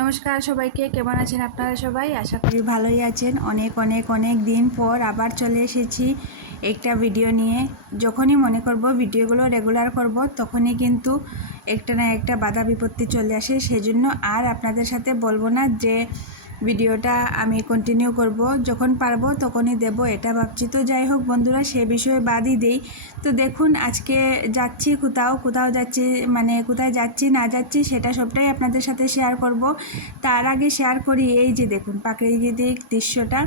নমস্কার সবাইকে, কেমন আছেন আপনারা সবাই? আশা করি ভালোই আছেন। অনেক অনেক অনেক দিন পর আবার চলে এসেছি একটা ভিডিও নিয়ে। যখনই মনে করব ভিডিওগুলো রেগুলার করব, তখনই কিন্তু একটা না একটা বাধা বিপত্তি চলে আসে। সেজন্য আর আপনাদের সাথে বলব না যে ভিডিওটা আমি কন্টিনিউ করব। যখন পারব তখনই দেব, এটা ভাবছি। তো যাই হোক বন্ধুরা, সে বিষয়ে বাদই দেই। তো দেখুন, আজকে যাচ্ছি কোথাও কোথাও যাচ্ছি মানে কোথায় যাচ্ছি, না যাচ্ছি, সেটা সবটাই আপনাদের সাথে শেয়ার করব। তার আগে শেয়ার করি এই যে দেখুন, প্রাকৃতিক দৃশ্যটা।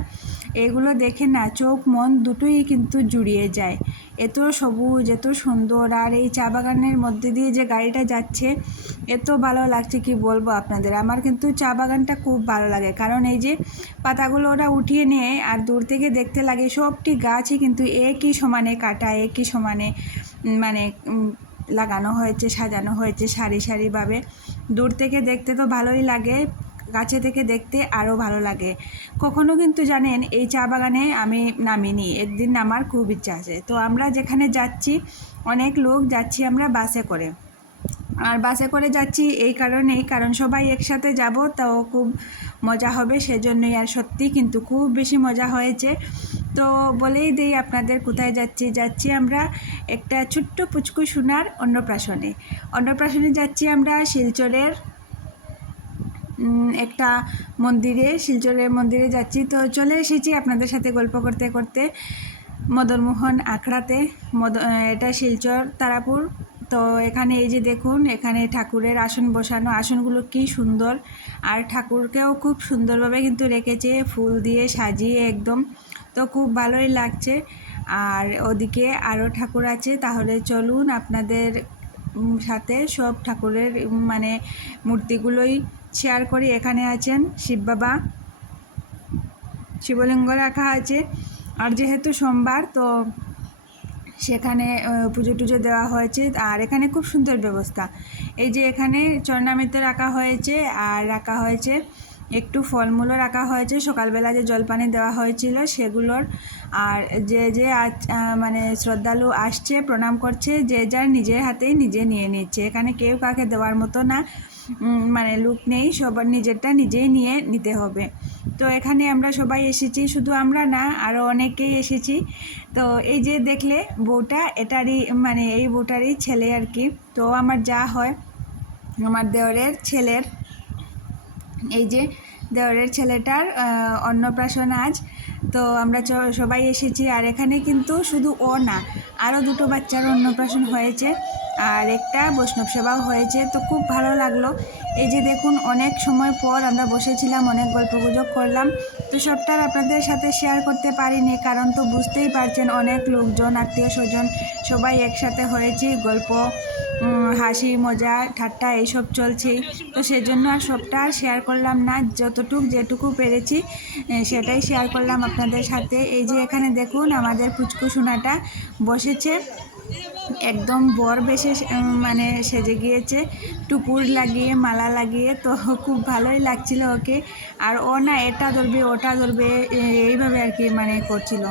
এগুলো দেখে না চোখ, মন দুটোই কিন্তু জুড়িয়ে যায়। এত সবুজ, এত সুন্দর, আর এই চা বাগানের মধ্যে দিয়ে যে গাড়িটা যাচ্ছে, এত ভালো লাগছে, কি বলব আপনাদের? আমার কিন্তু চা বাগানটা খুব ভালো লাগে। কারণ এই যে পাতাগুলো ওরা উঠিয়ে নিয়ে আর দূর থেকে দেখতে লাগে, সবটি গাছই কিন্তু একই সমানে কাটা, একই সমানে মানে লাগানো হয়েছে, সাজানো হয়েছে সারি সারিভাবে। দূর থেকে দেখতে তো ভালোই লাগে, গাছে থেকে দেখতে আরও ভালো লাগে। কখনো কিন্তু জানেন, এই চা বাগানে আমি নামিনি, একদিন নামার খুব ইচ্ছা আছে। তো আমরা যেখানে যাচ্ছি, অনেক লোক যাচ্ছি আমরা বাসে করে। আর বাসে করে যাচ্ছি এই কারণেই, কারণ সবাই একসাথে যাব তাও খুব মজা হবে সেজন্যই। আর সত্যি কিন্তু খুব বেশি মজা হয়েছে। তো বলেই দেই আপনাদের কোথায় যাচ্ছি। যাচ্ছি আমরা একটা ছোট্ট পুচকু সোনার অন্নপ্রাশনে। অন্নপ্রাশনে যাচ্ছি আমরা শিলচরের একটা মন্দিরে, শিলচরের মন্দিরে যাচ্ছি। তো চলে এসেছি আপনাদের সাথে গল্প করতে করতে। মদনমোহন আখড়াতে, মদ, এটা শিলচর, তারাপুর। তো এখানে এই যে দেখুন, এখানে ঠাকুরের আসন বসানো, আসনগুলো কি সুন্দর। আর ঠাকুরকেও খুব সুন্দরভাবে কিন্তু রেখেছে, ফুল দিয়ে সাজিয়ে একদম। তো খুব ভালোই লাগছে। আর ওদিকে আরও ঠাকুর আছে, তাহলে চলুন আপনাদের সাথে সব ঠাকুরের মানে মূর্তিগুলোই শেয়ার করি। এখানে আছেন শিব বাবা, শিবলিঙ্গ রাখা আছে। আর যেহেতু সোমবার, তো সেখানে পুজো টুজো দেওয়া হয়েছে আর এখানে খুব সুন্দর ব্যবস্থা। এই যে এখানে চরণামৃত রাখা হয়েছে আর রাখা হয়েছে, একটু ফলমূলও রাখা হয়েছে। সকালবেলা যে জলপানি দেওয়া হয়েছিল সেগুলোর আর যে যে আজ- মানে শ্রদ্ধালু আসছে, প্রণাম করছে, যে যার নিজের হাতেই নিজে নিয়ে নিচ্ছে। এখানে কেউ কাকে দেওয়ার মতো না। মানে লুক নেই, সবার নিজেরটা নিজেই নিয়ে নিতে হবে। তো এখানে আমরা সবাই এসেছি, শুধু আমরা না আরও অনেকেই এসেছি। তো এই যে দেখলে বউটা, এটারই মানে এই বউটারই ছেলে আর কি। তো আমার যা হয়, আমার দেওরের ছেলের, এই যে দেওরের ছেলেটার অন্নপ্রাশন আজ। তো আমরা সবাই এসেছি, আর এখানে কিন্তু শুধু ও না আরও দুটো বাচ্চার অন্নপ্রাশন হয়েছে আর একটা বৈষ্ণব সেবাও হয়েছে, তো খুব ভালো লাগল। এই যে দেখুন, অনেক সময় পর আমরা বসেছিলাম, অনেক গল্প গুজব করলাম, তো সবটার আপনাদের সাথে শেয়ার করতে পারিনি, কারণ তো বুঝতেই পারছেন অনেক লোকজন, আত্মীয় স্বজন সবাই একসাথে হয়েছি গল্প। হাসি, মজা, ঠাট্টা এইসব চলছেই। তো সেজন্য আর সবটা আর শেয়ার করলাম না। যতটুক যেটুকু পেরেছি সেটাই শেয়ার করলাম আপনাদের সাথে। এই যে এখানে দেখুন, আমাদের পুচকু সোনাটা বসেছে। একদম বর বেশে মানে সেজে গিয়েছে। টুকুর লাগিয়ে, মালা লাগিয়ে, তো খুব ভালোই লাগছিল ওকে। আর ও না এটা ধরবে, ওটা ধরবে এইভাবে আর কি মানে করছিল।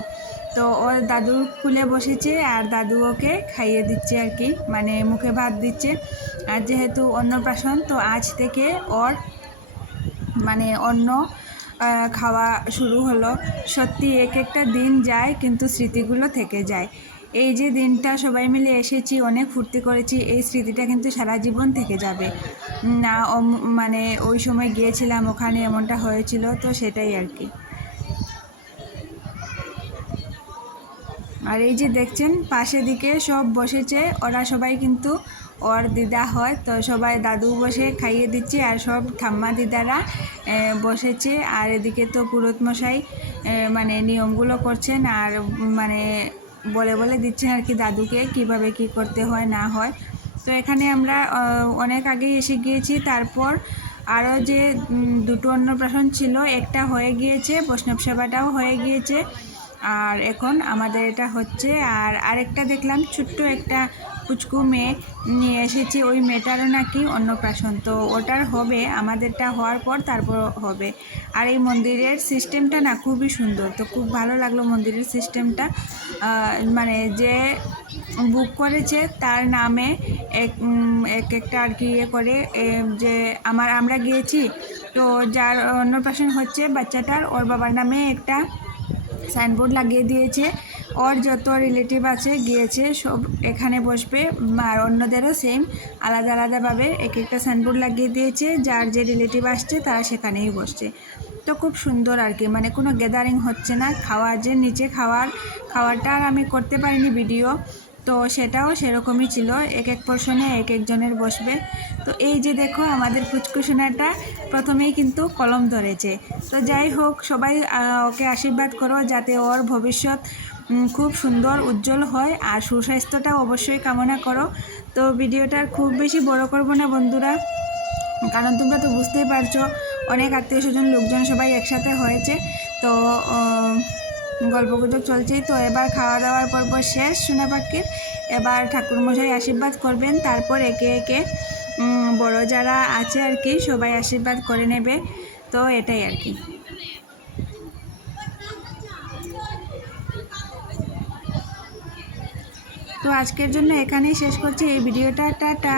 তো ওর দাদু খুলে বসেছে আর দাদু ওকে খাইয়ে দিচ্ছে আর কি মানে মুখে ভাত দিচ্ছে। আর যেহেতু অন্নপ্রাশন, তো আজ থেকে ওর মানে অন্য খাওয়া শুরু হলো। সত্যি এক একটা দিন যায়, কিন্তু স্মৃতিগুলো থেকে যায়। এই যে দিনটা সবাই মিলে এসেছি, অনেক ফুর্তি করেছি, এই স্মৃতিটা কিন্তু সারা জীবন থেকে যাবে। না মানে ওই সময় গিয়েছিলাম, ওখানে এমনটা হয়েছিল, তো সেটাই আর কি। আর এই যে দেখছেন, পাশে দিকে সব বসেছে, ওরা সবাই কিন্তু ওর দিদা হয়, তো সবাই দাদু বসে খাইয়ে দিচ্ছে আর সব ঠাম্মা দিদারা বসেছে। আর এদিকে তো পুরোত মশাই মানে নিয়মগুলো করছেন আর মানে বলে বলে দিচ্ছেন আর কি দাদুকে কীভাবে কি করতে হয়, না হয়। তো এখানে আমরা অনেক আগেই এসে গিয়েছি। তারপর আরও যে দুটো অন্নপ্রাশন ছিল, একটা হয়ে গিয়েছে, বৈষ্ণব সেবাটাও হয়ে গিয়েছে। আর এখন আমাদের এটা হচ্ছে, আর আরেকটা দেখলাম, ছোট্ট একটা পুচকু মেয়ে নিয়ে এসেছি। ওই মেয়েটারও নাকি অন্নপ্রাশন। তো ওটার হবে, আমাদেরটা হওয়ার পর তারপর হবে। আর এই মন্দিরের সিস্টেমটা না খুবই সুন্দর। তো খুব ভালো লাগল মন্দিরের সিস্টেমটা। মানে যে বুক করেছে তার নামে এক এক একটা আর কি ইয়ে করে যে আমার, আমরা গিয়েছি। তো যার অন্নপ্রাশন হচ্ছে বাচ্চাটার, ওর বাবার নামে একটা সাইনবোর্ড লাগিয়ে দিয়েছে। ওর যত রিলেটিভ আছে গিয়েছে, সব এখানে বসবে। আর অন্যদেরও সেম আলাদা আলাদাভাবে এক একটা সাইনবোর্ড লাগিয়ে দিয়েছে। যার যে রিলেটিভ আসছে, তারা সেখানেই বসছে। তো খুব সুন্দর আর কি মানে কোনো গ্যাদারিং হচ্ছে না। খাওয়ার যে, নিচে খাওয়ার, খাওয়ারটা আর আমি করতে পারিনি ভিডিও তো সেটাও সেরকমই ছিল। এক এক পোর্শনে এক একজনের বসবে। তো এই যে দেখো আমাদের ফুচকুসোনাটা প্রথমেই কিন্তু কলম ধরেছে। তো যাই হোক, সবাই ওকে আশীর্বাদ করো যাতে ওর ভবিষ্যৎ খুব সুন্দর, উজ্জ্বল হয়। আর সুস্বাস্থ্যটা অবশ্যই কামনা করো। তো ভিডিওটার খুব বেশি বড় করব না বন্ধুরা। কারণ তোমরা তো বুঝতেই পারছ, অনেক আত্মীয় স্বজন লোকজন সবাই একসাথে হয়েছে। তো গল্প গুজব চলছেই। তো এবার খাওয়া দাওয়ার পর্ব শেষ। সোনা পাখির এবার ঠাকুরমশাই আশীর্বাদ করবেন। তারপর একে একে বড় যারা আছে আর কি, সবাই আশীর্বাদ করে নেবে। তো এটাই আর কি। তো আজকের জন্য এখানেই শেষ করছি। এই ভিডিওটা, টাটা।